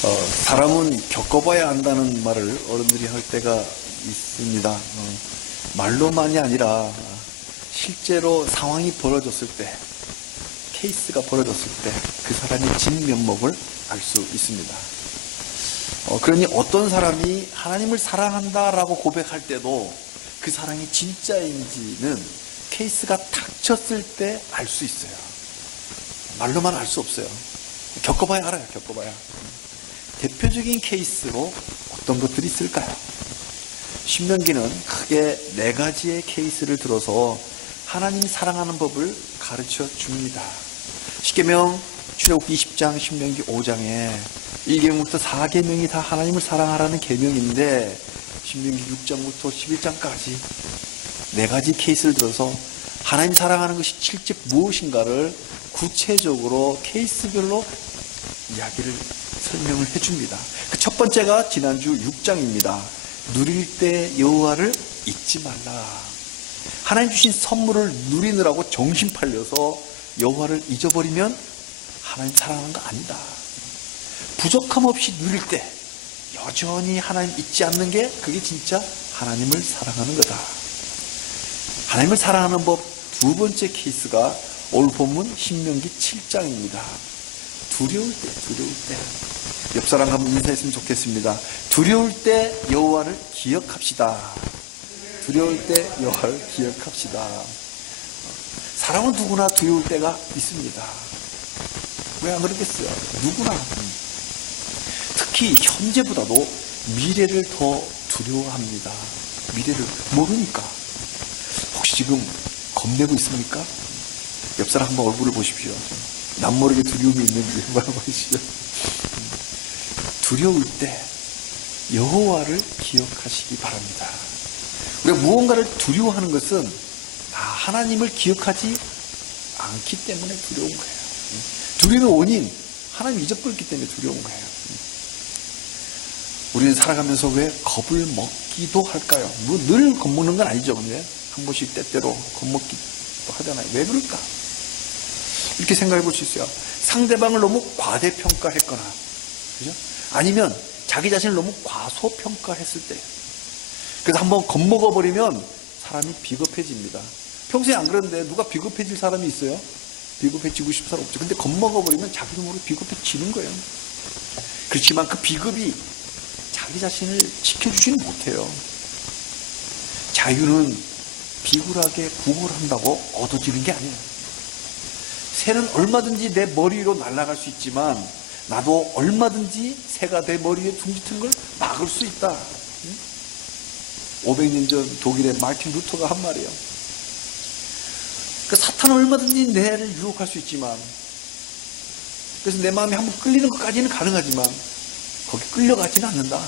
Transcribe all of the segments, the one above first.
사람은 겪어봐야 안다는 말을 어른들이 할 때가 있습니다. 말로만이 아니라 실제로 상황이 벌어졌을 때, 케이스가 벌어졌을 때 그 사람의 진면목을 알 수 있습니다. 그러니 어떤 사람이 하나님을 사랑한다라고 고백할 때도 그 사랑이 진짜인지는 케이스가 닥쳤을 때 알 수 있어요. 말로만 알 수 없어요. 겪어봐야 알아요. 겪어봐야. 대표적인 케이스로 어떤 것들이 있을까요? 신명기는 크게 4가지의 케이스를 들어서 하나님이 사랑하는 법을 가르쳐 줍니다. 십계명 출애굽기 20장, 신명기 5장에 1계명부터 4계명이 다 하나님을 사랑하라는 계명인데 신명기 6장부터 11장까지 4가지 케이스를 들어서 하나님 사랑하는 것이 실제 무엇인가를 구체적으로 케이스별로 이야기를 설명을 해줍니다. 그 첫 번째가 지난주 6장입니다. 누릴 때 여호와를 잊지 말라. 하나님 주신 선물을 누리느라고 정신 팔려서 여호와를 잊어버리면 하나님 사랑하는 거 아니다. 부족함 없이 누릴 때 여전히 하나님 잊지 않는 게 그게 진짜 하나님을 사랑하는 거다. 하나님을 사랑하는 법 두 번째 케이스가 오늘 본문 신명기 7장입니다. 두려울 때 옆 사람과 한번 인사했으면 좋겠습니다. 두려울 때 여호와를 기억합시다. 두려울 때 여호와를 기억합시다. 사람은 누구나 두려울 때가 있습니다. 왜 안 그러겠어요? 누구나. 특히 현재보다도 미래를 더 두려워합니다. 미래를 모르니까. 혹시 지금 겁내고 있습니까? 옆 사람 한번 얼굴을 보십시오. 남모르게 두려움이 있는지 한번 보시죠. 두려울 때 여호와를 기억하시기 바랍니다. 우리가 무언가를 두려워하는 것은 다 하나님을 기억하지 않기 때문에 두려운 거예요. 두려움의 원인, 하나님 잊어버렸기 때문에 두려운 거예요. 우리는 살아가면서 왜 겁을 먹기도 할까요? 뭐 늘 겁먹는 건 아니죠. 근데 한 번씩 때때로 겁먹기도 하잖아요. 왜 그럴까? 이렇게 생각해 볼 수 있어요. 상대방을 너무 과대평가했거나, 그죠? 아니면 자기 자신을 너무 과소평가했을 때. 그래서 한번 겁먹어버리면 사람이 비겁해집니다. 평소에 안 그러는데 누가 비겁해질 사람이 있어요? 비겁해지고 싶은 사람 없죠. 근데 겁먹어버리면 자기도 모르게 비겁해지는 거예요. 그렇지만 그 비겁이 자기 자신을 지켜주지는 못해요. 자유는 비굴하게 구걸한다고 얻어지는 게 아니에요. 새는 얼마든지 내 머리 위로 날아갈 수 있지만 나도 얼마든지 새가 내 머리 위에 둥지트는 걸 막을 수 있다. 500년 전 독일의 마르틴 루터가 한 말이에요. 그 사탄은 얼마든지 내를 유혹할 수 있지만, 그래서 내 마음이 한번 끌리는 것까지는 가능하지만 거기 끌려가지는 않는다.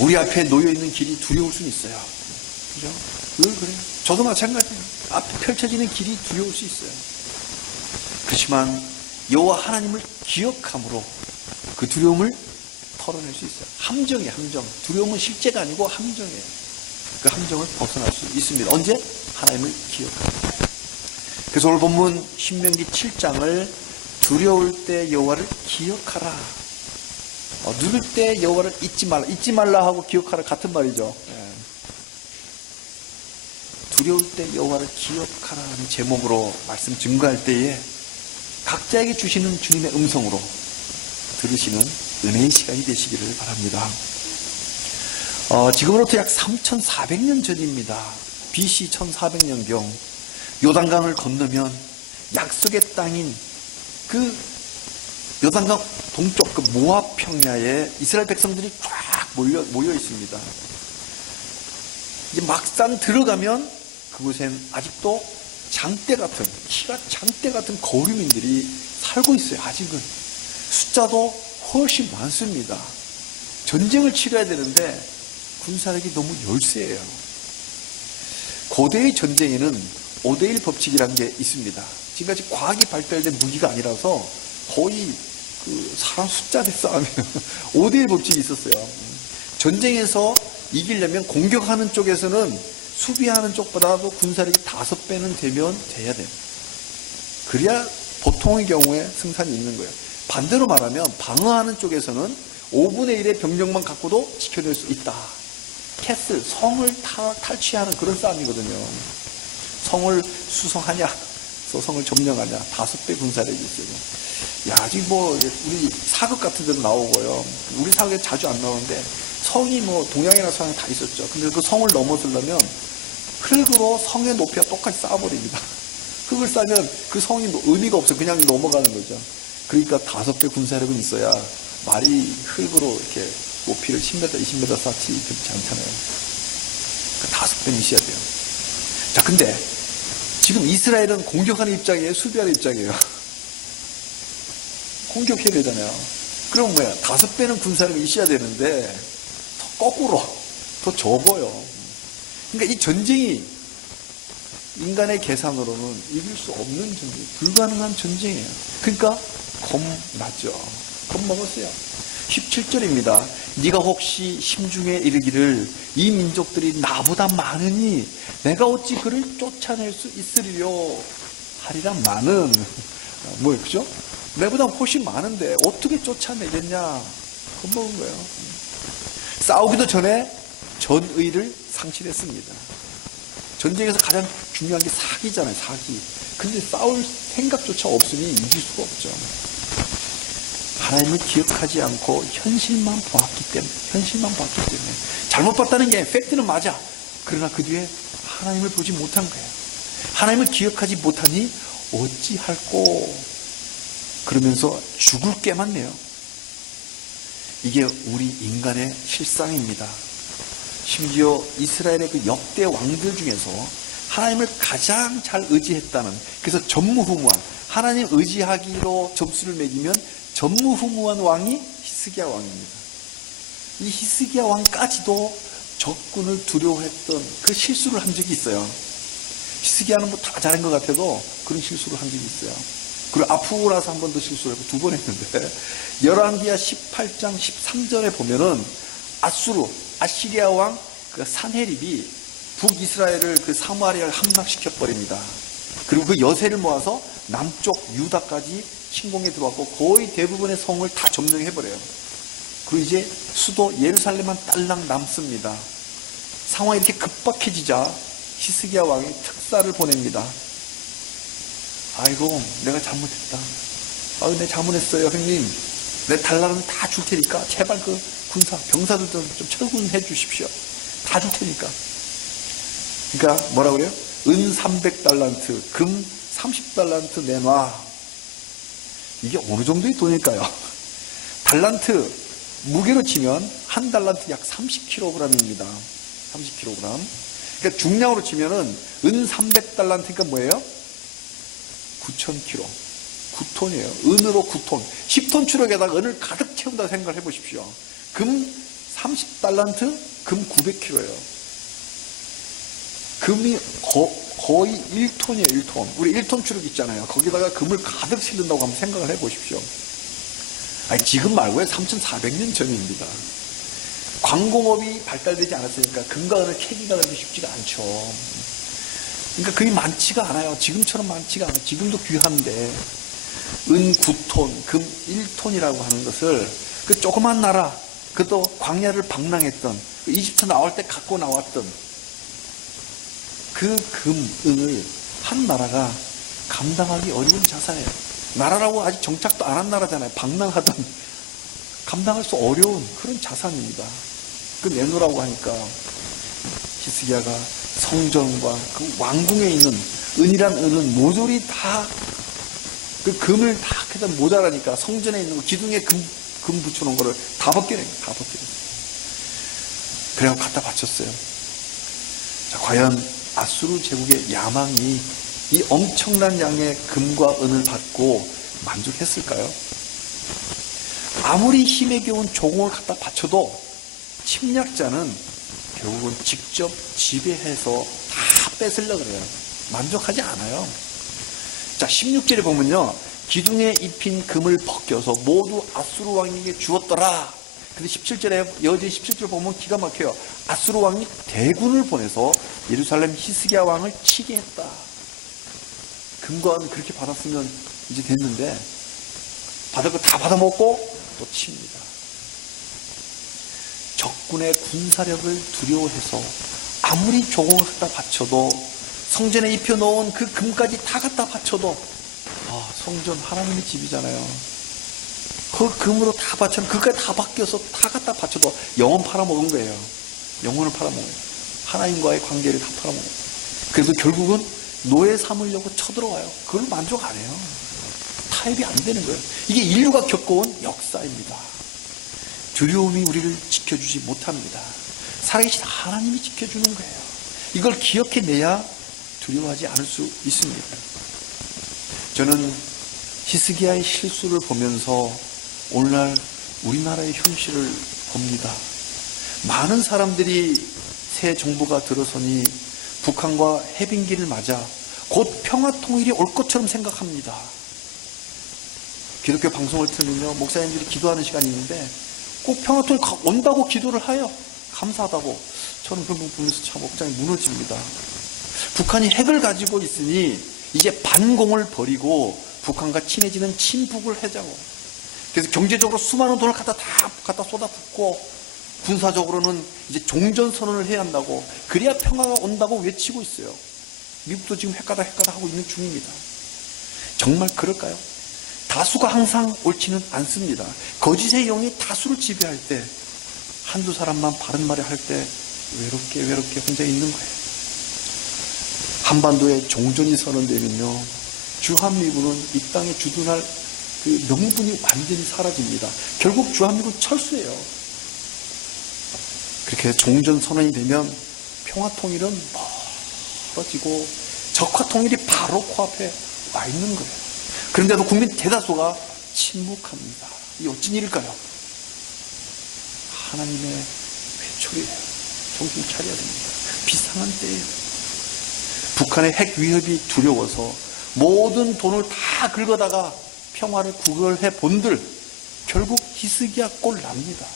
우리 앞에 놓여있는 길이 두려울 수는 있어요. 그죠? 늘 그래요. 저도 마찬가지예요. 앞에 펼쳐지는 길이 두려울 수 있어요. 그렇지만 여호와 하나님을 기억함으로 그 두려움을 털어낼 수 있어요. 함정이에요. 함정. 두려움은 실제가 아니고 함정이에요. 그 함정을 벗어날 수 있습니다. 언제? 하나님을 기억합니다. 그래서 오늘 본문 신명기 7장을 두려울 때 여호와를 기억하라. 누릴 때 여호와를 잊지 말라. 잊지 말라 하고 기억하라 같은 말이죠. 두려울 때 여호와를 기억하라는 제목으로 말씀 증거할 때에 각자에게 주시는 주님의 음성으로 들으시는 은혜의 시간이 되시기를 바랍니다. 지금으로부터 약 3,400년 전입니다. BC 1400년경 요단강을 건너면 약속의 땅인 그 요단강 동쪽 그 모압 평야에 이스라엘 백성들이 쫙 모여 있습니다. 이제 막상 들어가면 그곳엔 아직도 장대 같은, 키가 장대 같은 거류민들이 살고 있어요. 아직은. 숫자도 훨씬 많습니다. 전쟁을 치러야 되는데 군사력이 너무 열세예요. 고대의 전쟁에는 5대1 법칙이라는 게 있습니다. 지금까지 과학이 발달된 무기가 아니라서 거의 그 사람 숫자 대 싸움이에요. 5대1 법칙이 있었어요. 전쟁에서 이기려면 공격하는 쪽에서는 수비하는 쪽보다도 군사력이 5배는 되면 돼야 돼요. 그래야 보통의 경우에 승산이 있는 거예요. 반대로 말하면 방어하는 쪽에서는 5분의 1의 병력만 갖고도 지켜낼 수 있다. 캐슬, 성을 탈취하는 그런 싸움이거든요. 성을 수성하냐, 성을 점령하냐, 5배 군사력이 있어요. 야, 지금 우리 사극 같은 데도 나오고요. 우리 사극에 자주 안 나오는데, 성이 동양이나 서양에 다 있었죠. 근데 그 성을 넘어서려면, 흙으로 성의 높이와 똑같이 쌓아버립니다. 흙을 쌓으면 그 성이 의미가 없어요. 그냥 넘어가는 거죠. 그러니까 5배 군사력은 있어야 말이 흙으로 이렇게 높이를 10m, 20m 쌓지 그렇지 않잖아요. 그러니까 5배는 있어야 돼요. 자, 근데 지금 이스라엘은 공격하는 입장이에요? 수비하는 입장이에요? 공격해야 되잖아요. 그럼 뭐야? 5배는 군사력이 있어야 되는데 더 거꾸로 더 적어요. 그러니까 이 전쟁이 인간의 계산으로는 이길 수 없는 전쟁, 불가능한 전쟁이에요. 그러니까 겁나죠. 겁먹었어요. 17절입니다. 네가 혹시 심중에 이르기를 이 민족들이 나보다 많으니 내가 어찌 그를 쫓아낼 수 있으리요 하리라마는 뭐예요? 그죠? 내보다 훨씬 많은데 어떻게 쫓아내겠냐? 겁먹은 거예요. 싸우기도 전에 전의를 상실했습니다. 전쟁에서 가장 중요한 게 사기잖아요. 사기. 근데 싸울 생각조차 없으니 이길 수가 없죠. 하나님을 기억하지 않고 현실만 보았기 때문에 잘못 봤다는 게 팩트는 맞아. 그러나 그 뒤에 하나님을 보지 못한 거예요. 하나님을 기억하지 못하니 어찌할꼬 그러면서 죽을 게만 내요. 이게 우리 인간의 실상입니다. 심지어 이스라엘의 그 역대 왕들 중에서 하나님을 가장 잘 의지했다는, 그래서 전무후무한, 하나님 의지하기로 점수를 매기면 전무후무한 왕이 히스기야 왕입니다. 이 히스기야 왕까지도 적군을 두려워했던 그 실수를 한 적이 있어요. 히스기야는 다 잘한 것 같아도 그런 실수를 한 적이 있어요. 그리고 아프고 나서 한 번 더 실수를 하고 2번 했는데, 열왕기하 18장 13절에 보면은 아시리아 왕 그 산헤립이 북이스라엘을 그 사마리아를 함락시켜 버립니다. 그리고 그 여세를 모아서 남쪽 유다까지 침공에 들어왔고 거의 대부분의 성을 다 점령해 버려요. 그리고 이제 수도 예루살렘만 딸랑 남습니다. 상황이 이렇게 급박해지자 히스기야 왕이 특사를 보냅니다. 아이고, 내가 잘못했다. 내가 잘못했어요, 형님. 내 달라면 다 줄 테니까 제발 그 군사, 병사들도 좀 철군해 주십시오. 다 줄 테니까. 그러니까 뭐라고 그래요? 은 300달란트, 금 30달란트 내놔. 이게 어느 정도의 돈일까요? 달란트, 무게로 치면 한 달란트 약 30kg입니다. 30kg. 그러니까 중량으로 치면은 은 300달란트니까 뭐예요? 9,000kg. 9톤이에요. 은으로 9톤. 10톤 추력에다가 은을 가득 채운다 생각을 해보십시오. 금 30달란트, 금 900kg예요. 금이 거의 1톤이에요, 1톤. 우리 1톤 추력 있잖아요. 거기다가 금을 가득 실른다고 한번 생각을 해보십시오. 아니, 지금 말고요. 3,400년 전입니다. 광공업이 발달되지 않았으니까 금과 은을 캐기가 그렇게 쉽지가 않죠. 그러니까 금이 많지가 않아요. 지금처럼 많지가 않아요. 지금도 귀한데 은 9톤, 금 1톤이라고 하는 것을 그 조그만 나라, 그것도 광야를 방랑했던 이집트 나올 때 갖고 나왔던 그 금, 은을 한 나라가 감당하기 어려운 자산이에요. 나라라고 아직 정착도 안 한 나라잖아요. 방랑하던 감당할 수 어려운 그런 자산입니다. 그 내놓으라고 하니까 히스기야가 성전과 그 왕궁에 있는 은이란 은은 모조리 다 그 금을 다 해서 모자라니까 성전에 있는 거, 기둥에 금 붙여놓은 거를 다 벗겨내요. 다 벗겨내요. 그래서 갖다 바쳤어요. 자, 과연 아수르 제국의 야망이 이 엄청난 양의 금과 은을 받고 만족했을까요? 아무리 힘에 겨운 종을 갖다 바쳐도 침략자는 결국은 직접 지배해서 다 뺏으려고 그래요. 만족하지 않아요. 자, 16절에 보면요. 기둥에 입힌 금을 벗겨서 모두 아수르 왕에게 주었더라. 근데 17절에, 여기 17절 보면 기가 막혀요. 아수르 왕이 대군을 보내서 예루살렘 히스기야 왕을 치게 했다. 금과 은 그렇게 받았으면 이제 됐는데 받을 거 다 받아먹고 또 칩니다. 적군의 군사력을 두려워해서 아무리 조공을 갖다 바쳐도, 성전에 입혀놓은 그 금까지 다 갖다 바쳐도, 성전 하나님의 집이잖아요. 그 금으로 다 바쳐놓은 그까지 다 바뀌어서 다 갖다 바쳐도 영혼 팔아먹은 거예요. 영혼을 팔아먹어요. 하나님과의 관계를 다 팔아먹어요. 그래서 결국은 노예 삼으려고 쳐들어와요. 그걸 만족 안 해요. 타협이 안 되는 거예요. 이게 인류가 겪어온 역사입니다. 두려움이 우리를 지켜주지 못합니다. 살아계신 하나님이 지켜주는 거예요. 이걸 기억해내야 두려워하지 않을 수 있습니다. 저는 히스기야의 실수를 보면서 오늘날 우리나라의 현실을 봅니다. 많은 사람들이 새 정부가 들어서니 북한과 해빙기를 맞아 곧 평화통일이 올 것처럼 생각합니다. 기독교 방송을 틀면요, 목사님들이 기도하는 시간이 있는데 꼭 평화통일 온다고 기도를 해요. 감사하다고. 저는 그걸 보면서 참 억장이 무너집니다. 북한이 핵을 가지고 있으니 이제 반공을 버리고 북한과 친해지는 친북을 하자고. 그래서 경제적으로 수많은 돈을 갖다 쏟아붓고 군사적으로는 이제 종전선언을 해야 한다고, 그래야 평화가 온다고 외치고 있어요. 미국도 지금 핵가다 하고 있는 중입니다. 정말 그럴까요? 다수가 항상 옳지는 않습니다. 거짓의 영이 다수를 지배할 때, 한두 사람만 바른 말을 할 때 외롭게 혼자 있는 거예요. 한반도에 종전이 선언되면요, 주한미군은 이 땅에 주둔할 그 명분이 완전히 사라집니다. 결국 주한미군 철수예요. 그렇게 종전 선언이 되면 평화통일은 멀어지고 적화통일이 바로 코앞에 와 있는 거예요. 그런데도 국민 대다수가 침묵합니다. 이 어찌 일일까요? 하나님의 회초리예요. 정신 차려야 됩니다. 비상한 때예요. 북한의 핵 위협이 두려워서 모든 돈을 다 긁어다가 평화를 구걸해 본들 결국 히스기야 꼴 납니다.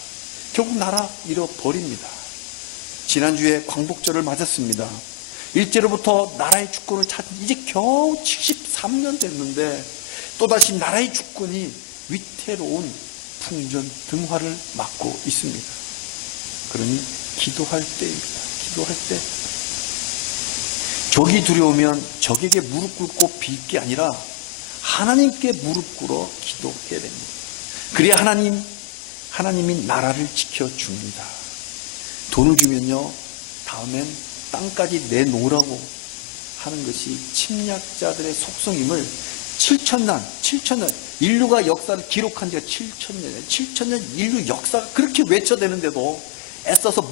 결국 나라 잃어버립니다. 지난주에 광복절을 맞았습니다. 일제로부터 나라의 주권을 찾은 이제 겨우 73년 됐는데 또다시 나라의 주권이 위태로운 풍전 등화를 맞고 있습니다. 그러니 기도할 때입니다. 기도할 때 적이 두려우면 적에게 무릎 꿇고 빌 게 아니라 하나님께 무릎 꿇어 기도해야 됩니다. 그래야 하나님이 나라를 지켜줍니다. 돈을 주면요, 다음엔 땅까지 내놓으라고 하는 것이 침략자들의 속성임을 7,000년, 인류가 역사를 기록한 지가 7,000년이에요. 7,000년 인류 역사가 그렇게 외쳐대는데도 애써서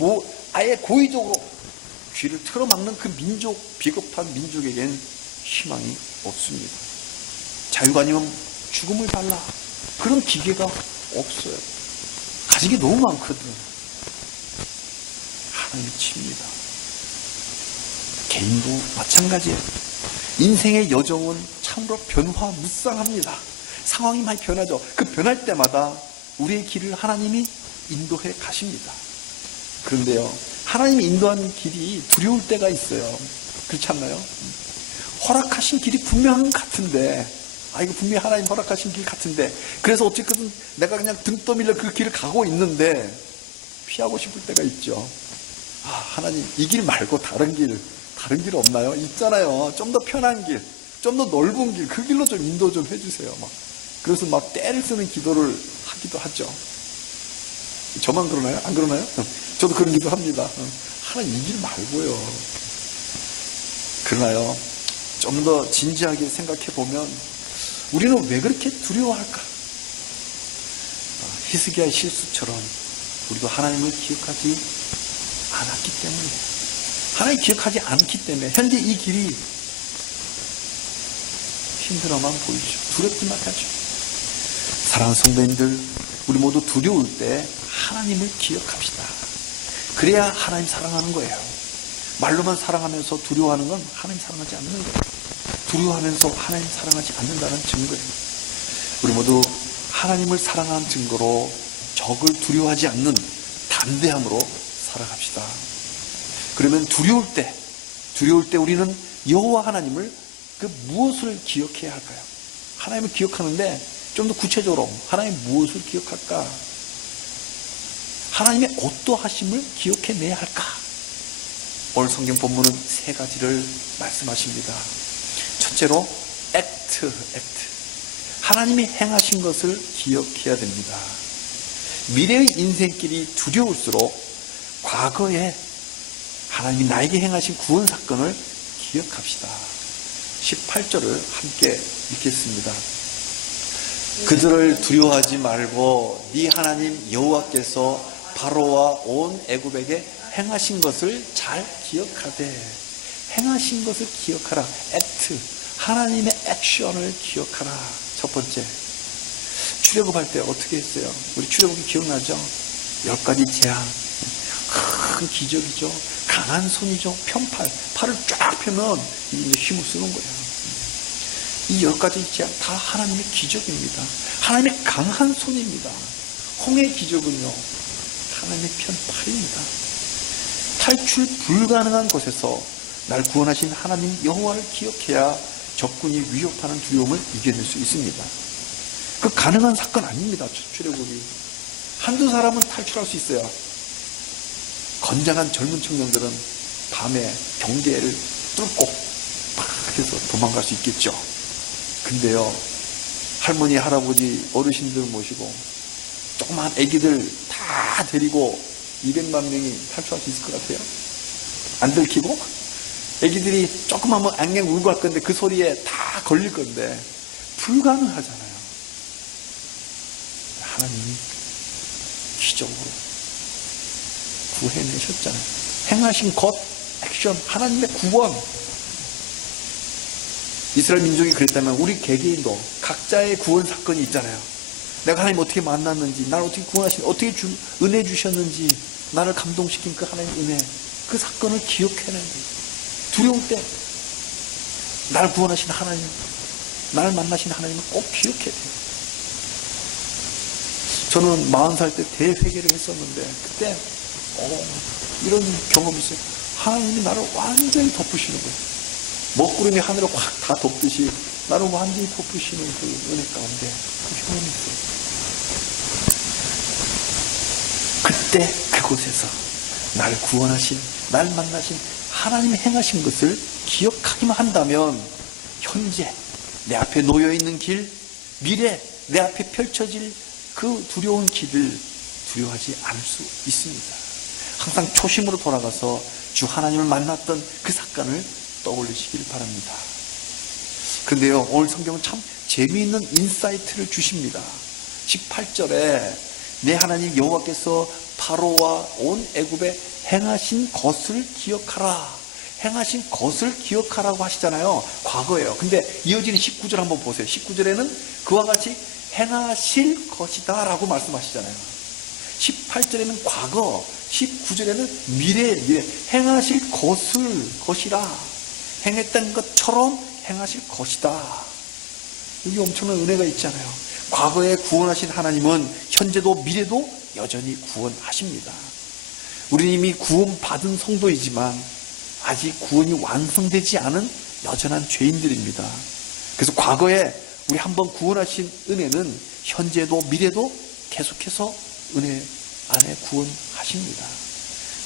아예 고의적으로 귀를 틀어막는 그 민족, 비겁한 민족에겐 희망이 없습니다. 자유가 아니면 죽음을 달라. 그런 기계가 없어요. 가진 게 너무 많거든. 하나님이 칩니다. 개인도 마찬가지예요. 인생의 여정은 참으로 변화무쌍합니다. 상황이 많이 변하죠. 그 변할 때마다 우리의 길을 하나님이 인도해 가십니다. 그런데요, 하나님이 인도하는 길이 두려울 때가 있어요. 그렇지 않나요? 허락하신 길이 분명한 것 같은데, 이거 분명히 하나님 허락하신 길 같은데, 그래서 어쨌든 내가 그냥 등 떠밀려 그 길을 가고 있는데 피하고 싶을 때가 있죠. 하나님, 이 길 말고 다른 길 없나요? 있잖아요. 좀 더 편한 길, 좀 더 넓은 길, 그 길로 좀 인도 좀 해주세요. 그래서 때를 쓰는 기도를 하기도 하죠. 저만 그러나요? 안 그러나요? 저도 그런 기도 합니다. 하나님, 이 길 말고요. 그러나요, 좀 더 진지하게 생각해 보면 우리는 왜 그렇게 두려워할까? 히스기야의 실수처럼 우리도 하나님을 기억하지 않았기 때문에, 하나님 기억하지 않기 때문에 현재 이 길이 힘들어만 보이죠. 두렵기만 하죠. 사랑하는 성도님들, 우리 모두 두려울 때 하나님을 기억합시다. 그래야 하나님 사랑하는 거예요. 말로만 사랑하면서 두려워하는 건 하나님 사랑하지 않는 거예요. 두려워하면서 하나님 사랑하지 않는다는 증거예요. 우리 모두 하나님을 사랑하는 증거로 적을 두려워하지 않는 담대함으로 살아갑시다. 그러면 두려울 때 우리는 여호와 하나님을 무엇을 기억해야 할까요? 하나님을 기억하는데 좀 더 구체적으로 하나님 무엇을 기억할까? 하나님의 어떠하심을 기억해내야 할까? 오늘 성경 본문은 세 가지를 말씀하십니다. 첫째로 액트. 하나님이 행하신 것을 기억해야 됩니다. 미래의 인생길이 두려울수록 과거에 하나님이 나에게 행하신 구원 사건을 기억합시다. 18절을 함께 읽겠습니다. 그들을 두려워하지 말고 네 하나님 여호와께서 바로와 온 애굽에게 행하신 것을 잘 기억하되, 행하신 것을 기억하라. 액트, 하나님의 액션을 기억하라. 첫 번째, 출애굽할 때 어떻게 했어요? 우리 출애굽이 기억나죠? 10가지 재앙, 큰 기적이죠. 강한 손이죠. 편팔, 팔을 쫙 펴면 이제 힘을 쓰는 거예요. 이 10가지 재앙 다 하나님의 기적입니다. 하나님의 강한 손입니다. 홍해 기적은요, 하나님의 편팔입니다. 탈출 불가능한 곳에서 날 구원하신 하나님 여호와를 기억해야 적군이 위협하는 두려움을 이겨낼 수 있습니다. 그 가능한 사건 아닙니다. 출애굽이 한두 사람은 탈출할 수 있어요. 건장한 젊은 청년들은 밤에 경계를 뚫고 막 해서 도망갈 수 있겠죠. 근데요, 할머니, 할아버지, 어르신들 모시고 조그만 애기들 다 데리고 200만 명이 탈출할 수 있을 것 같아요? 안 들키고? 애기들이 조그마한 앵앵 울고 할 건데 그 소리에 다 걸릴 건데 불가능하잖아요. 하나님이 기적으로 구해내셨잖아요. 행하신 것, 액션, 하나님의 구원. 이스라엘 민족이 그랬다면 우리 개개인도 각자의 구원 사건이 있잖아요. 내가 하나님 어떻게 만났는지, 나를 어떻게 구원하시는지, 어떻게 은혜 주셨는지, 나를 감동시킨 그 하나님의 은혜, 그 사건을 기억해내는 거예요. 두려울 때 나를 구원하신 하나님, 나를 만나신 하나님을 꼭 기억해야 돼요. 저는 40살 때 대회개를 했었는데 그때 이런 경험이 있어요. 하나님이 나를 완전히 덮으시는 거예요. 먹구름이 하늘을 확 다 덮듯이 나를 완전히 덮으시는 그 은혜 가운데 그 경험이 있어요. 그때 그곳에서 나를 구원하신, 나를 만나신 하나님이 행하신 것을 기억하기만 한다면 현재 내 앞에 놓여있는 길, 미래 내 앞에 펼쳐질 그 두려운 길을 두려워하지 않을 수 있습니다. 항상 초심으로 돌아가서 주 하나님을 만났던 그 사건을 떠올리시길 바랍니다. 그런데요, 오늘 성경은 참 재미있는 인사이트를 주십니다. 18절에 내 하나님 여호와께서 바로와 온 애굽에 행하신 것을 기억하라. 행하신 것을 기억하라고 하시잖아요. 과거예요. 근데 이어지는 19절 한번 보세요. 19절에는 그와 같이 행하실 것이다 라고 말씀하시잖아요. 18절에는 과거, 19절에는 미래, 행하실 것이라. 행했던 것처럼 행하실 것이다. 여기 엄청난 은혜가 있잖아요. 과거에 구원하신 하나님은 현재도 미래도 여전히 구원하십니다. 우리는 이미 구원받은 성도이지만 아직 구원이 완성되지 않은 여전한 죄인들입니다. 그래서 과거에 우리 한번 구원하신 은혜는 현재도 미래도 계속해서 은혜 안에 구원하십니다.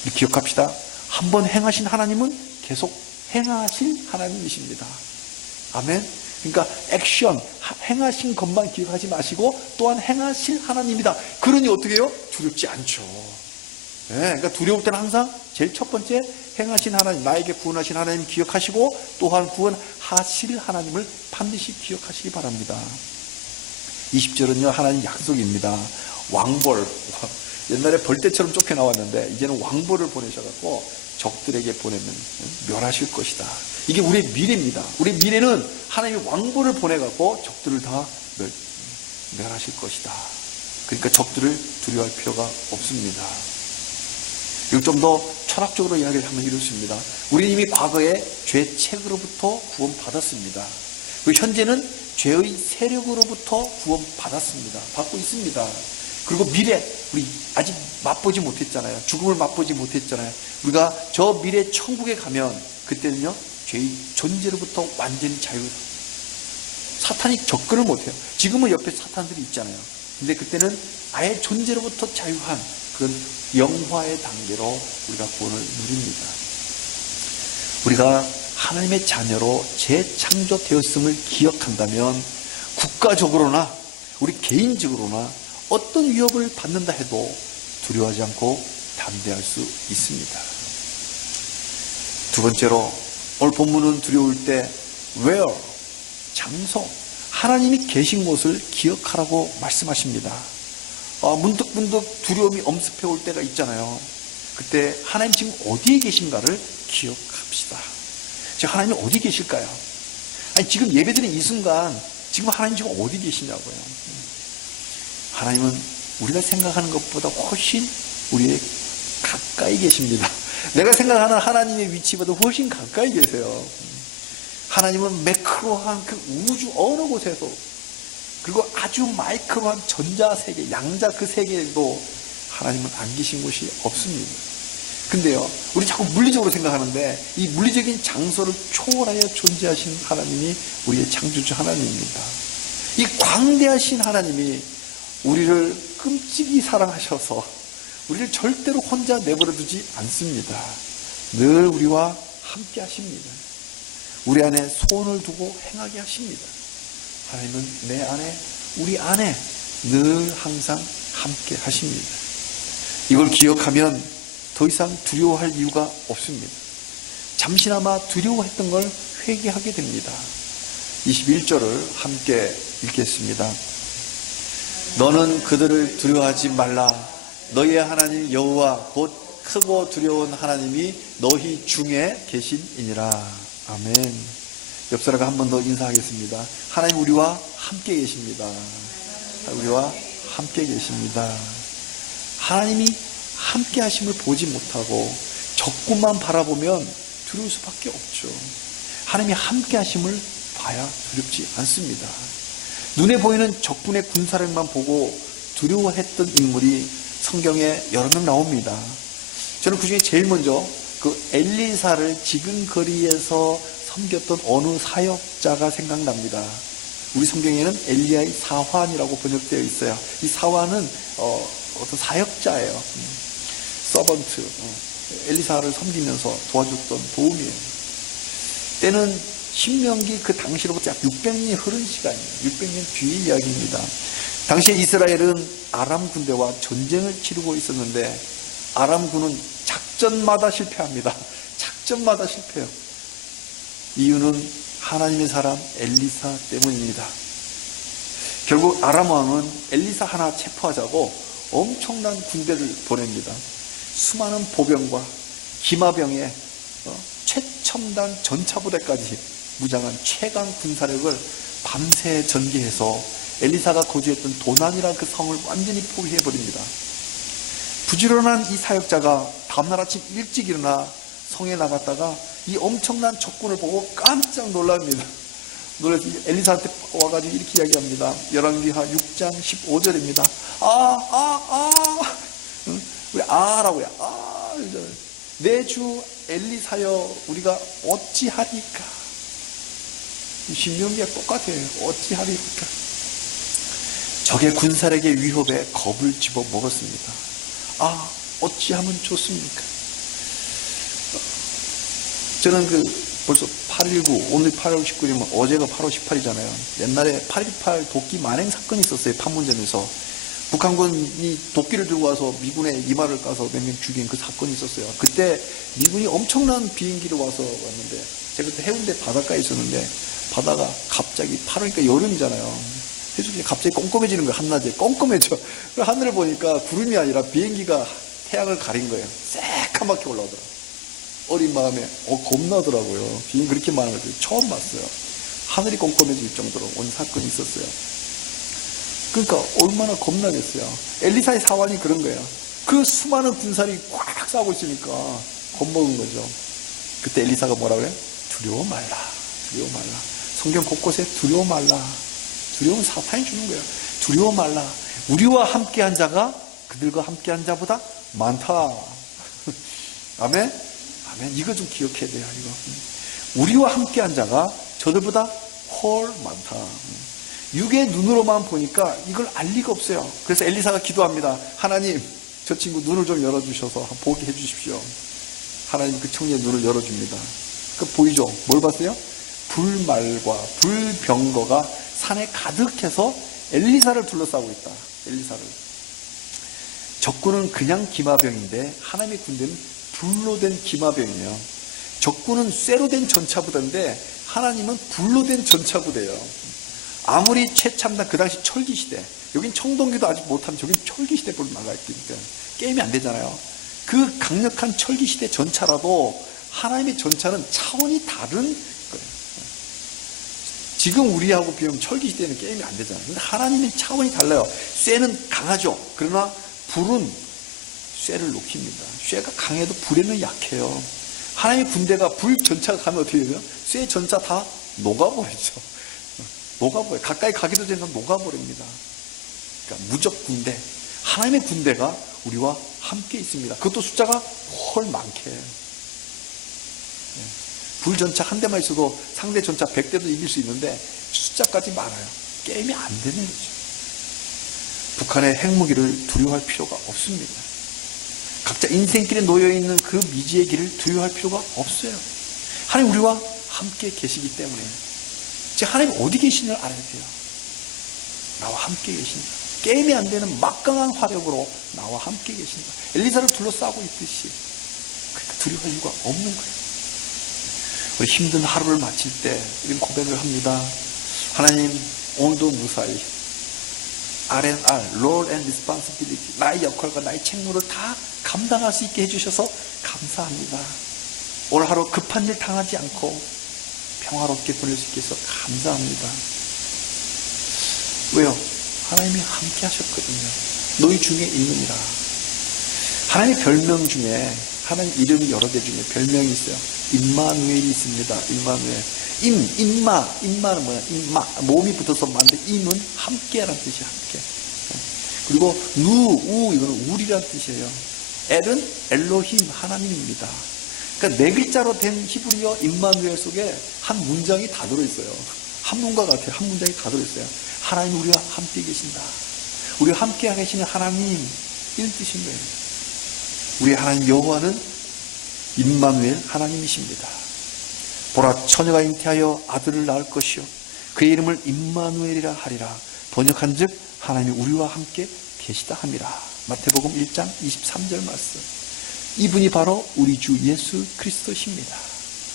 우리 기억합시다. 한번 행하신 하나님은 계속 행하실 하나님이십니다. 아멘. 그러니까 액션, 행하신 것만 기억하지 마시고 또한 행하실 하나님이다. 그러니 어떻게 해요? 두렵지 않죠. 네, 그러니까 두려울 때는 항상 제일 첫 번째 행하신 하나님, 나에게 구원하신 하나님 기억하시고 또한 구원하실 하나님을 반드시 기억하시기 바랍니다. 20절은요, 하나님 약속입니다. 왕벌, 옛날에 벌떼처럼 쫓겨나왔는데 이제는 왕벌을 보내셔갖고 적들에게 보내면 멸하실 것이다. 이게 우리의 미래입니다. 우리의 미래는 하나님의 왕벌을 보내갖고 적들을 다 멸하실 것이다. 그러니까 적들을 두려워할 필요가 없습니다. 이걸 좀 더 철학적으로 이야기를 하면 이렇습니다. 우리는 이미 과거에 죄책으로부터 구원받았습니다. 그리고 현재는 죄의 세력으로부터 구원받았습니다. 받고 있습니다. 그리고 미래, 우리 아직 맛보지 못했잖아요. 죽음을 맛보지 못했잖아요. 우리가 저 미래 천국에 가면 그때는요, 죄의 존재로부터 완전히 사탄이 접근을 못해요. 지금은 옆에 사탄들이 있잖아요. 근데 그때는 아예 존재로부터 자유한 그런 영화의 단계로 우리가 구원을 누립니다. 우리가 하나님의 자녀로 재창조되었음을 기억한다면 국가적으로나 우리 개인적으로나 어떤 위협을 받는다 해도 두려워하지 않고 담대할 수 있습니다. 두 번째로 오늘 본문은 두려울 때 where, 장소, 하나님이 계신 곳을 기억하라고 말씀하십니다. 문득문득 두려움이 엄습해 올 때가 있잖아요. 그때 하나님 지금 어디에 계신가를 기억합시다. 지금 하나님이 어디 계실까요? 아니, 지금 예배드린 이 순간 지금 하나님 지금 어디 계시냐고요. 하나님은 우리가 생각하는 것보다 훨씬 우리의 가까이 계십니다. 내가 생각하는 하나님의 위치보다 훨씬 가까이 계세요. 하나님은 매크로한 그 우주 어느 곳에도, 그리고 아주 마이크로한 전자세계, 양자 그 세계에도 하나님은 안 계신 곳이 없습니다. 근데요, 우리 자꾸 물리적으로 생각하는데 이 물리적인 장소를 초월하여 존재하신 하나님이 우리의 창조주 하나님입니다. 이 광대하신 하나님이 우리를 끔찍이 사랑하셔서 우리를 절대로 혼자 내버려 두지 않습니다. 늘 우리와 함께 하십니다. 우리 안에 소원을 두고 행하게 하십니다. 하나님은 내 안에, 우리 안에 늘 항상 함께 하십니다. 이걸 기억하면 더 이상 두려워할 이유가 없습니다. 잠시나마 두려워했던 걸 회개하게 됩니다. 21절을 함께 읽겠습니다. 너는 그들을 두려워하지 말라. 너희의 하나님 여호와 곧 크고 두려운 하나님이 너희 중에 계신이니라. 아멘. 옆 사람과 한 번 더 인사하겠습니다. 하나님 우리와 함께 계십니다. 우리와 함께 계십니다. 하나님이 함께 하심을 보지 못하고 적군만 바라보면 두려울 수밖에 없죠. 하나님이 함께 하심을 봐야 두렵지 않습니다. 눈에 보이는 적군의 군사력만 보고 두려워했던 인물이 성경에 여러 명 나옵니다. 저는 그 중에 제일 먼저 그 엘리사를 지근거리에서 섬겼던 어느 사역자가 생각납니다. 우리 성경에는 엘리야의 사환이라고 번역되어 있어요. 이 사환은 어떤 사역자예요. 서번트, 엘리사를 섬기면서 도와줬던 도움이에요. 때는 신명기 그 당시로부터 약 600년이 흐른 시간이에요. 600년 뒤의 이야기입니다. 당시에 이스라엘은 아람 군대와 전쟁을 치르고 있었는데 아람군은 작전마다 실패합니다. 작전마다 실패해요. 이유는 하나님의 사람 엘리사 때문입니다. 결국 아람 왕은 엘리사 하나 체포하자고 엄청난 군대를 보냅니다. 수많은 보병과 기마병에 최첨단 전차부대까지 무장한 최강 군사력을 밤새 전개해서 엘리사가 거주했던 도난이라는 그 성을 완전히 포위해버립니다. 부지런한 이 사역자가 다음날 아침 일찍 일어나 성에 나갔다가 이 엄청난 적군을 보고 깜짝 놀랍니다. 놀라서 엘리사한테 와가지고 이렇게 이야기합니다. 열왕기하 6장 15절입니다. 우리 라고요. 내 주 엘리사여 우리가 어찌하리까. 신명기가 똑같아요. 어찌하리까. 적의 군사력의 위협에 겁을 집어 먹었습니다. 어찌하면 좋습니까? 저는 벌써 8.19, 오늘 8월 19일이면 어제가 8월 18일이잖아요. 옛날에 8.18 도끼 만행 사건이 있었어요. 판문점에서. 북한군이 도끼를 들고 와서 미군의 이마를 까서 몇 명 죽인 그 사건이 있었어요. 그때 미군이 엄청난 비행기를 와서 왔는데, 제가 그때 해운대 바닷가에 있었는데, 바다가 갑자기 8월이니까 여름이잖아요. 해수욕이 갑자기 껌껌해지는 거예요. 한낮에 껌껌해져. 하늘을 보니까 구름이 아니라 비행기가 태양을 가린 거예요. 새까맣게 올라오더라고요. 어린 마음에 겁나더라고요. 비행기 그렇게 많은 걸 처음 봤어요. 하늘이 껌껌해질 정도로 온 사건이 있었어요. 그러니까 얼마나 겁나겠어요. 엘리사의 사환이 그런 거예요. 그 수많은 군사들이 꽉 싸우고 있으니까 겁먹은 거죠. 그때 엘리사가 뭐라고 해요? 두려워 말라. 두려워 말라. 성경 곳곳에 두려워 말라. 두려움은 사탄이 주는 거예요. 두려워 말라. 우리와 함께한 자가 그들과 함께한 자보다 많다. 아멘? 아멘. 이거 좀 기억해야 돼요. 이거. 우리와 함께한 자가 저들보다 훨 많다. 육의 눈으로만 보니까 이걸 알 리가 없어요. 그래서 엘리사가 기도합니다. 하나님, 저 친구 눈을 좀 열어주셔서 보게 해주십시오. 하나님 그 청년의 눈을 열어줍니다. 그 보이죠? 뭘 봤어요? 불말과 불병거가 산에 가득해서 엘리사를 둘러싸고 있다. 엘리사를. 적군은 그냥 기마병인데 하나님의 군대는 불로 된 기마병이에요. 적군은 쇠로 된 전차부대인데 하나님은 불로 된 전차부대예요. 아무리 최첨단, 그 당시 철기시대, 여긴 청동기도 아직 못하면 저긴 철기시대로 나가있으니까 게임이 안 되잖아요. 그 강력한 철기시대 전차라도 하나님의 전차는 차원이 다른 거예요. 지금 우리하고 비하면 철기시대는 게임이 안 되잖아요. 근데 하나님의 차원이 달라요. 쇠는 강하죠. 그러나 불은 쇠를 녹힙니다. 쇠가 강해도 불에는 약해요. 하나님의 군대가 불 전차가 가면 어떻게 돼요? 쇠 전차 다 녹아버리죠. 녹아버려요. 가까이 가기도 전에 녹아버립니다. 그러니까 무적 군대, 하나님의 군대가 우리와 함께 있습니다. 그것도 숫자가 훨 많게. 불 전차 한 대만 있어도 상대 전차 100대도 이길 수 있는데 숫자까지 많아요. 게임이 안 되는 거죠. 북한의 핵무기를 두려워할 필요가 없습니다. 각자 인생길에 놓여있는 그 미지의 길을 두려워할 필요가 없어요. 하나님 우리와 함께 계시기 때문에 즉 하나님 어디 계시는지를 알아야 돼요. 나와 함께 계신다. 게임이 안 되는 막강한 화력으로 나와 함께 계신다. 엘리사를 둘러싸고 있듯이 그러니까 두려워할 이유가 없는 거예요. 우리 힘든 하루를 마칠 때 이런 고백을 합니다. 하나님 오늘도 무사히 R&R, Role and Responsibility, 나의 역할과 나의 책무를 다 감당할 수 있게 해주셔서 감사합니다. 오늘 하루 급한 일 당하지 않고 평화롭게 보낼 수 있게 해서 감사합니다. 왜요? 하나님이 함께 하셨거든요. 너희 중에 있느니라. 하나님의 별명 중에 하나님 이름이 여러 개 중에 별명이 있어요. 임마누엘이 있습니다. 임마누엘. 임마는 뭐야? 임마. 몸이 붙어서 만든 임은 함께라는 뜻이에요. 함께. 그리고 우 이거는 우리라는 뜻이에요. 엘은 엘로힘 하나님입니다. 그러니까 네 글자로 된 히브리어 임마누엘 속에 한 문장이 다 들어있어요. 한문과 같아요. 한 문장이 다 들어있어요. 하나님 우리와 함께 계신다. 우리와 함께 계시는 하나님 이런 뜻인 거예요. 우리 하나님 여호와는 임마누엘 하나님이십니다. 보라 처녀가 잉태하여 아들을 낳을 것이요 그의 이름을 임마누엘이라 하리라. 번역한즉 하나님이 우리와 함께 계시다 함이라. 마태복음 1장 23절 말씀. 이분이 바로 우리 주 예수 그리스도십니다.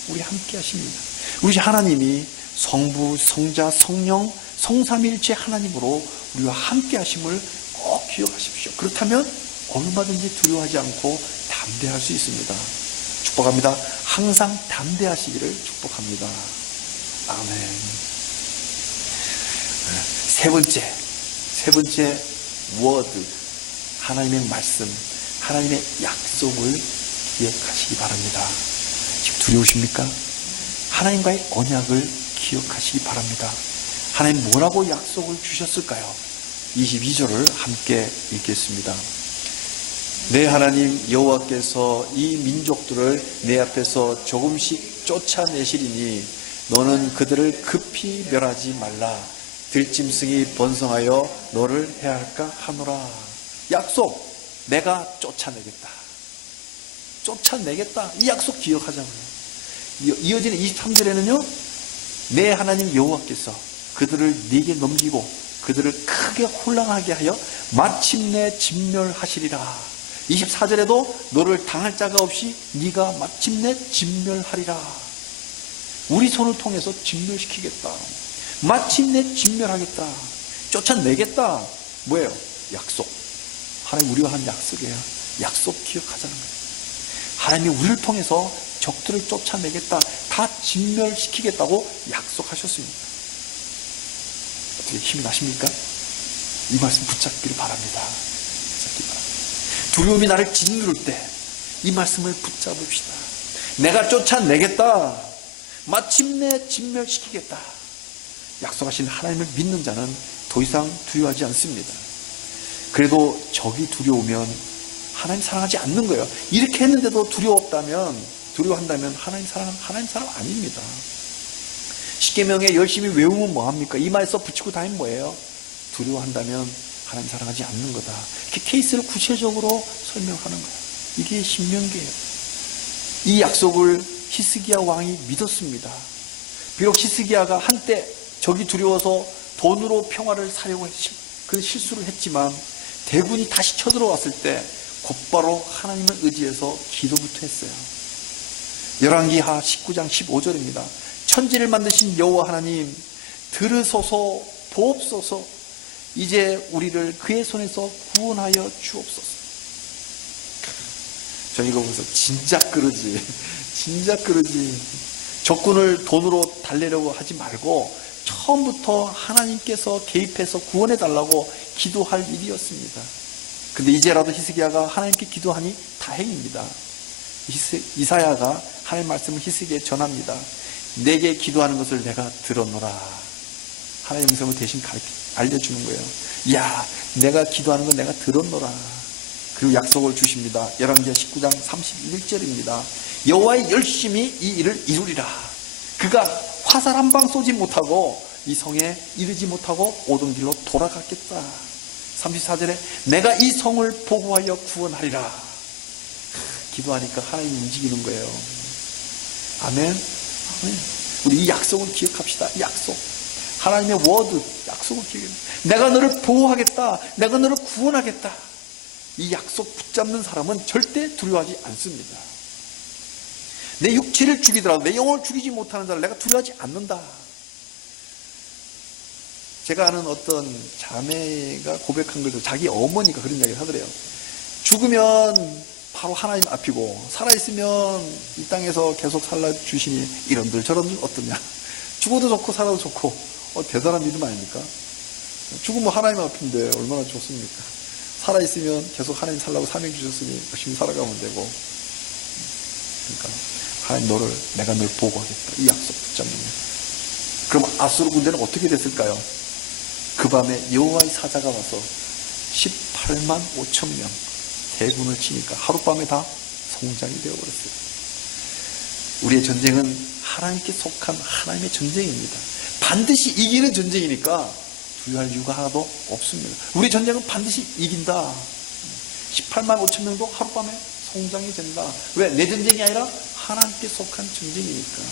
우리 함께 하십니다. 우리 하나님이 성부, 성자, 성령, 성삼위일체 하나님으로 우리와 함께 하심을 꼭 기억하십시오. 그렇다면 얼마든지 두려워하지 않고 담대할 수 있습니다. 축복합니다. 항상 담대하시기를 축복합니다. 아멘. 세 번째 워드, 하나님의 말씀, 하나님의 약속을 기억하시기 바랍니다. 지금 두려우십니까? 하나님과의 언약을 기억하시기 바랍니다. 하나님 뭐라고 약속을 주셨을까요? 22절을 함께 읽겠습니다. 내 하나님 여호와께서 이 민족들을 내 앞에서 조금씩 쫓아내시리니 너는 그들을 급히 멸하지 말라. 들짐승이 번성하여 너를 해할까 하노라. 약속, 내가 쫓아내겠다. 쫓아내겠다. 이 약속 기억하자고요. 이어지는 23절에는요. 내 하나님 여호와께서 그들을 네게 넘기고 그들을 크게 혼란하게 하여 마침내 진멸하시리라. 24절에도 너를 당할 자가 없이 네가 마침내 진멸하리라. 우리 손을 통해서 진멸시키겠다. 마침내 진멸하겠다. 쫓아내겠다. 뭐예요? 약속. 하나님 우리와 한 약속이에요. 약속 기억하자는 거예요. 하나님이 우리를 통해서 적들을 쫓아내겠다. 다 진멸시키겠다고 약속하셨습니다. 어떻게 힘이 나십니까? 이 말씀 붙잡기를 바랍니다. 두려움이 나를 짓누를 때 이 말씀을 붙잡읍시다. 내가 쫓아내겠다. 마침내 진멸시키겠다. 약속하신 하나님을 믿는 자는 더 이상 두려워하지 않습니다. 그래도 적이 두려우면 하나님 사랑하지 않는 거예요. 이렇게 했는데도 두려워한다면 하나님 사랑 아닙니다. 십계명에 열심히 외우면 뭐합니까? 이마에서 붙이고 다니면 뭐예요? 두려워한다면 하나님 사랑하지 않는 거다. 이렇게 케이스를 구체적으로 설명하는 거예요. 이게 신명기예요. 이 약속을 히스기야 왕이 믿었습니다. 비록 히스기야가 한때 적이 두려워서 돈으로 평화를 사려고 그 실수를 했지만 대군이 다시 쳐들어왔을 때 곧바로 하나님을 의지해서 기도부터 했어요. 열왕기하 19장 15절입니다. 천지를 만드신 여호와 하나님 들으소서 보옵소서. 이제 우리를 그의 손에서 구원하여 주옵소서. 저 이거 보면서 진작 그러지 적군을 돈으로 달래려고 하지 말고 처음부터 하나님께서 개입해서 구원해 달라고 기도할 일이었습니다. 근데 이제라도 히스기야가 하나님께 기도하니 다행입니다. 이사야가 하나님 말씀을 히스기야에 전합니다. 내게 기도하는 것을 내가 들었노라. 하나님의 음성을 대신 알려주는 거예요. 야, 내가 기도하는 건 내가 들었노라. 그리고 약속을 주십니다. 열왕기하 19장 31절입니다. 여호와의 열심히 이 일을 이루리라. 그가 화살 한 방 쏘지 못하고 이 성에 이르지 못하고 오던 길로 돌아갔겠다. 34절에 내가 이 성을 보호하여 구원하리라. 기도하니까 하나님이 움직이는 거예요. 아멘. 아멘. 우리 이 약속을 기억합시다. 이 약속. 하나님의 워드, 약속을 기억해요. 내가 너를 보호하겠다. 내가 너를 구원하겠다. 이 약속 붙잡는 사람은 절대 두려워하지 않습니다. 내 육체를 죽이더라도 내 영혼을 죽이지 못하는 자를 내가 두려워하지 않는다. 제가 아는 어떤 자매가 고백한 것도 자기 어머니가 그런 이야기를 하더래요. 죽으면 바로 하나님 앞이고 살아있으면 이 땅에서 계속 살아주시니 이런들 저런들 어떠냐. 죽어도 좋고 살아도 좋고 대단한 믿음 아닙니까? 죽으면 하나님 앞인데 얼마나 좋습니까? 살아있으면 계속 하나님 살라고 사명 주셨으니 열심히 살아가면 되고. 그러니까 하나님 내가 널 보호하겠다. 이 약속 붙잡는 거예요. 그럼 아수르 군대는 어떻게 됐을까요? 그 밤에 여호와의 사자가 와서 18만 5천 명 대군을 치니까 하룻밤에 다 성장이 되어버렸어요. 우리의 전쟁은 하나님께 속한 하나님의 전쟁입니다. 반드시 이기는 전쟁이니까 두려워할 이유가 하나도 없습니다. 우리 전쟁은 반드시 이긴다. 18만 5천 명도 하룻밤에 성장이 된다. 왜? 내 전쟁이 아니라 하나님께 속한 전쟁이니까.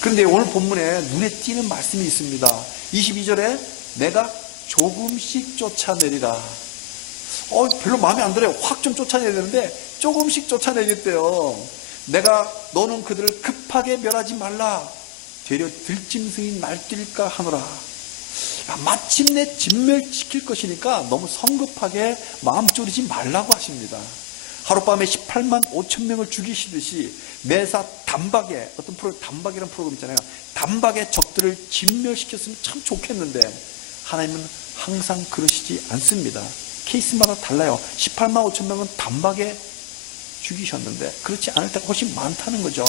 그런데 오늘 본문에 눈에 띄는 말씀이 있습니다. 22절에 내가 조금씩 쫓아내리라. 별로 마음에 안 들어요. 확 좀 쫓아내야 되는데 조금씩 쫓아내겠대요. 너는 그들을 급하게 멸하지 말라. 되려 들짐승이 날뛸까 하노라. 마침내 진멸시킬 것이니까 너무 성급하게 마음 졸이지 말라고 하십니다. 하룻밤에 18만 5천 명을 죽이시듯이 매사 단박에 단박이라는 프로그램 있잖아요. 단박에 적들을 진멸시켰으면 참 좋겠는데 하나님은 항상 그러시지 않습니다. 케이스마다 달라요. 18만 5천 명은 단박에 죽이셨는데 그렇지 않을 때가 훨씬 많다는 거죠.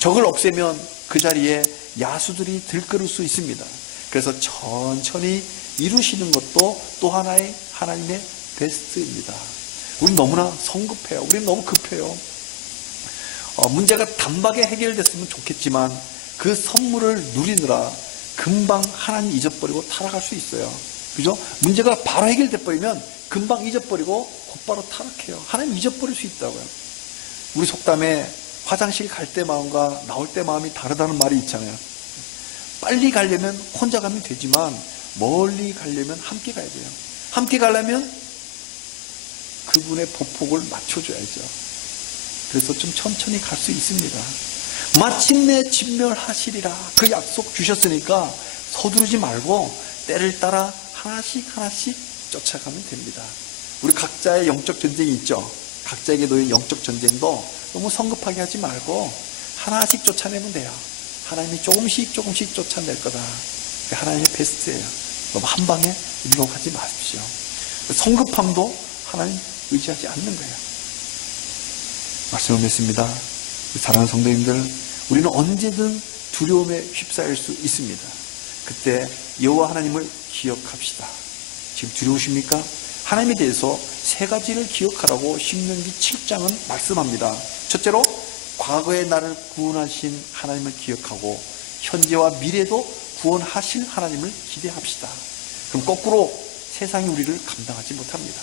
적을 없애면 그 자리에 야수들이 들끓을 수 있습니다. 그래서 천천히 이루시는 것도 또 하나의 하나님의 베스트입니다. 우린 너무나 성급해요. 우린 너무 급해요. 문제가 단박에 해결됐으면 좋겠지만 그 선물을 누리느라 금방 하나님 잊어버리고 타락할 수 있어요. 그죠? 문제가 바로 해결돼 버리면 금방 잊어버리고 곧바로 타락해요. 하나님 잊어버릴 수 있다고요. 우리 속담에 화장실 갈 때 마음과 나올 때 마음이 다르다는 말이 있잖아요. 빨리 가려면 혼자 가면 되지만 멀리 가려면 함께 가야 돼요. 함께 가려면 그분의 보폭을 맞춰줘야죠. 그래서 좀 천천히 갈 수 있습니다. 마침내 진멸하시리라. 그 약속 주셨으니까 서두르지 말고 때를 따라 하나씩 쫓아가면 됩니다. 우리 각자의 영적 전쟁이 있죠. 각자에게 놓인 영적 전쟁도 너무 성급하게 하지 말고 하나씩 쫓아내면 돼요. 하나님이 조금씩 쫓아낼 거다. 하나님의 베스트예요. 너무 한 방에 이러고 하지 마십시오. 성급함도 하나님 의지하지 않는 거예요. 말씀을 맺습니다. 사랑하는 성도님들, 우리는 언제든 두려움에 휩싸일 수 있습니다. 그때 여호와 하나님을 기억합시다. 지금 두려우십니까? 하나님에 대해서 세 가지를 기억하라고 신명기 7장은 말씀합니다. 첫째로 과거의 나를 구원하신 하나님을 기억하고 현재와 미래도 구원하실 하나님을 기대합시다. 그럼 거꾸로 세상이 우리를 감당하지 못합니다.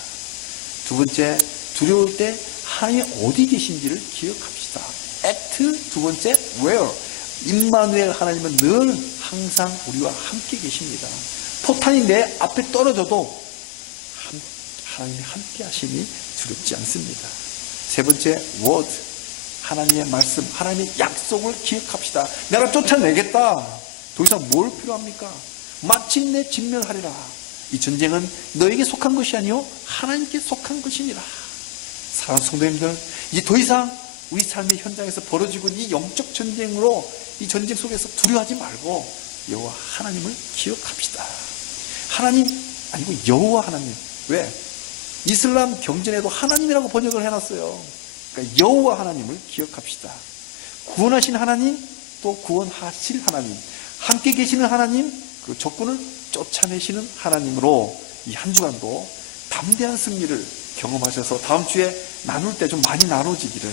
두 번째, 두려울 때 하나님이 어디 계신지를 기억합시다. act. 두 번째, where. 임마누엘 하나님은 늘 항상 우리와 함께 계십니다. 포탄이 내 앞에 떨어져도 하나님이 함께 하시니 두렵지 않습니다. 세 번째, word. 하나님의 말씀, 하나님의 약속을 기억합시다. 내가 쫓아내겠다. 더 이상 뭘 필요합니까? 마침내 진멸하리라. 이 전쟁은 너에게 속한 것이 아니요 하나님께 속한 것이니라. 사랑하는 성도님들, 이제 더 이상 우리 삶의 현장에서 벌어지고 있는 이 영적 전쟁으로 이 전쟁 속에서 두려워하지 말고 여호와 하나님을 기억합시다. 하나님 아니고 여호와 하나님. 왜? 이슬람 경전에도 하나님이라고 번역을 해놨어요. 그러니까 여호와 하나님을 기억합시다. 구원하신 하나님, 또 구원하실 하나님, 함께 계시는 하나님, 그 적군을 쫓아내시는 하나님으로 이 한 주간도 담대한 승리를 경험하셔서 다음 주에 나눌 때 좀 많이 나눠지기를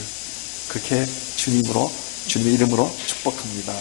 그렇게 주님의 이름으로 축복합니다.